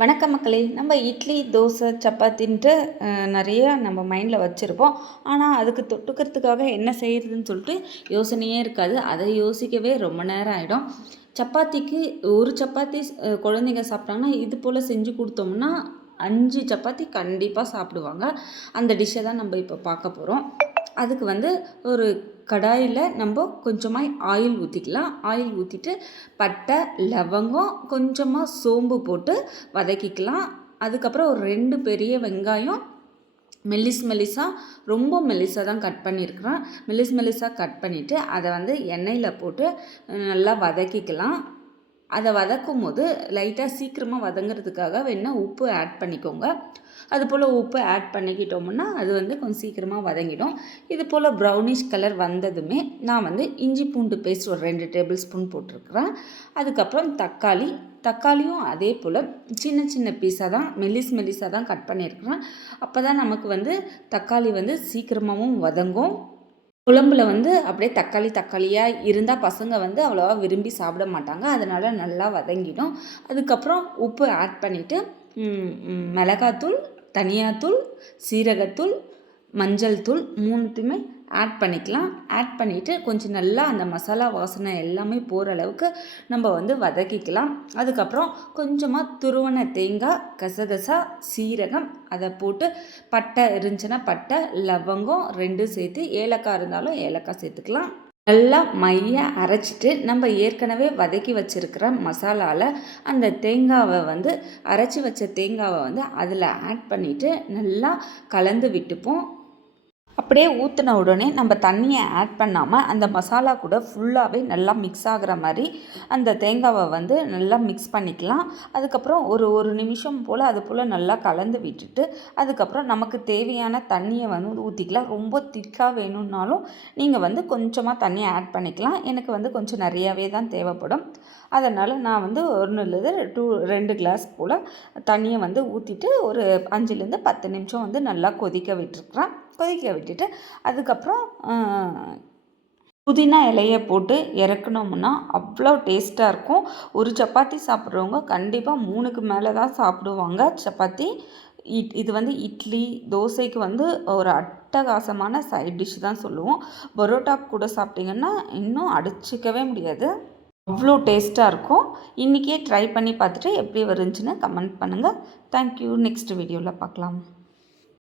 வணக்கம் மக்களே. நம்ம இட்லி, தோசை, சப்பாத்தின்ட்டு நிறைய நம்ம மைண்டில் வச்சுருப்போம். ஆனால் அதுக்கு தொட்டுக்கிறதுக்காக என்ன செய்கிறதுன்னு சொல்லிட்டு யோசனையே இருக்காது. அதை யோசிக்கவே ரொம்ப நேரம் ஆகிடும். சப்பாத்திக்கு ஒரு சப்பாத்தி குழந்தைங்க சாப்பிட்டாங்கன்னா இது போல் செஞ்சு கொடுத்தோம்னா 5 சப்பாத்தி கண்டிப்பாக சாப்பிடுவாங்க. அந்த டிஷ்ஷை தான் நம்ம இப்போ பார்க்க போகிறோம். அதுக்கு வந்து ஒரு கடாயில் நம்ம கொஞ்சமாக ஆயில் ஊற்றிக்கலாம். ஆயில் ஊற்றிட்டு பட்டை, லவங்கம், கொஞ்சமாக சோம்பு போட்டு வதக்கிக்கலாம். அதுக்கப்புறம் ஒரு 2 பெரிய வெங்காயம் மெல்லிஸாக ரொம்ப மெல்லிஸாக தான் கட் பண்ணியிருக்கிறேன். மெல்லிஸாக கட் பண்ணிவிட்டு அதை வந்து எண்ணெயில் போட்டு நல்லா வதக்கிக்கலாம். அதை வதக்கும் போது லைட்டாக சீக்கிரமாக வதங்கிறதுக்காக வேணால் உப்பு ஆட் பண்ணிக்கோங்க. அது போல் உப்பு ஆட் பண்ணிக்கிட்டோம்னா அது வந்து கொஞ்சம் சீக்கிரமாக வதங்கிடும். இது போல் ப்ரௌனிஷ் கலர் வந்ததுமே நான் வந்து இஞ்சி பூண்டு பேஸ்ட் ஒரு 2 டேபிள் ஸ்பூன் போட்டிருக்கிறேன். அதுக்கப்புறம் தக்காளியும் அதே போல் சின்ன பீஸாக தான் மெல்லிஸாக தான் கட் பண்ணியிருக்கிறேன். அப்போ தான் நமக்கு வந்து தக்காளி வந்து சீக்கிரமாகவும் வதங்கும். குழம்புல வந்து அப்படியே தக்காளியாக இருந்தால் பசங்க வந்து அவ்வளோவா விரும்பி சாப்பிட மாட்டாங்க. அதனால் நல்லா வதங்கிடும். அதுக்கப்புறம் உப்பு ஆட் பண்ணிவிட்டு மிளகாத்தூள், தனியாத்தூள், சீரகத்தூள், மஞ்சள் தூள் 3த்தையுமே ஆட் பண்ணிக்கலாம். ஆட் பண்ணிவிட்டு கொஞ்சம் நல்லா அந்த மசாலா வாசனை எல்லாமே போகிற அளவுக்கு நம்ம வந்து வதக்கிக்கலாம். அதுக்கப்புறம் கொஞ்சமாக துருவன தேங்காய், கசகசா, சீரகம் அதை போட்டு பட்டை இருந்துச்சுன்னா பட்டை, லவங்கம் 2 சேர்த்து, ஏலக்காய் இருந்தாலும் ஏலக்காய் சேர்த்துக்கலாம். நல்லா மைய அரைச்சிட்டு நம்ம ஏற்கனவே வதக்கி வச்சுருக்கிற மசாலாவில் அந்த தேங்காவை வந்து அரைச்சி வச்ச தேங்காவை வந்து அதில் ஆட் பண்ணிவிட்டு நல்லா கலந்து விட்டுப்போம். அப்படியே ஊற்றின உடனே நம்ம தண்ணியை ஆட் பண்ணாமல் அந்த மசாலா கூட ஃபுல்லாகவே நல்லா மிக்ஸ் ஆகிற மாதிரி அந்த தேங்காவை வந்து நல்லா மிக்ஸ் பண்ணிக்கலாம். அதுக்கப்புறம் ஒரு நிமிஷம் போல் அது போல் நல்லா கலந்து விட்டுட்டு அதுக்கப்புறம் நமக்கு தேவையான தண்ணியை வந்து ஊற்றிக்கலாம். ரொம்ப திக்காக வேணும்னாலும் நீங்கள் வந்து கொஞ்சமாக தண்ணியை ஆட் பண்ணிக்கலாம். எனக்கு வந்து கொஞ்சம் நிறையாவே தான் தேவைப்படும். அதனால் நான் வந்து 2 கிளாஸ் போல் தண்ணியை வந்து ஊற்றிட்டு ஒரு 5லேருந்து 10 நிமிஷம் வந்து நல்லா கொதிக்க விட்டுட்டு அதுக்கப்புறம் புதினா இலையை போட்டு இறக்கணும்னா அவ்வளோ டேஸ்ட்டாக இருக்கும். ஒரு சப்பாத்தி சாப்பிட்றவங்க கண்டிப்பாக 3க்கு மேலே தான் சாப்பிடுவாங்க சப்பாத்தி. இது வந்து இட்லி, தோசைக்கு வந்து ஒரு அட்டகாசமான சைட் டிஷ் தான் சொல்லுவோம். பரோட்டாக்கு கூட சாப்பிட்டிங்கன்னா இன்னும் அடிச்சிக்கவே முடியாது. அவ்வளோ டேஸ்ட்டாக இருக்கும். இன்றைக்கே ட்ரை பண்ணி பார்த்துட்டு எப்படி வருந்துச்சுன்னு கமெண்ட் பண்ணுங்கள். தேங்க்யூ. நெக்ஸ்ட் வீடியோவில் பார்க்கலாம்.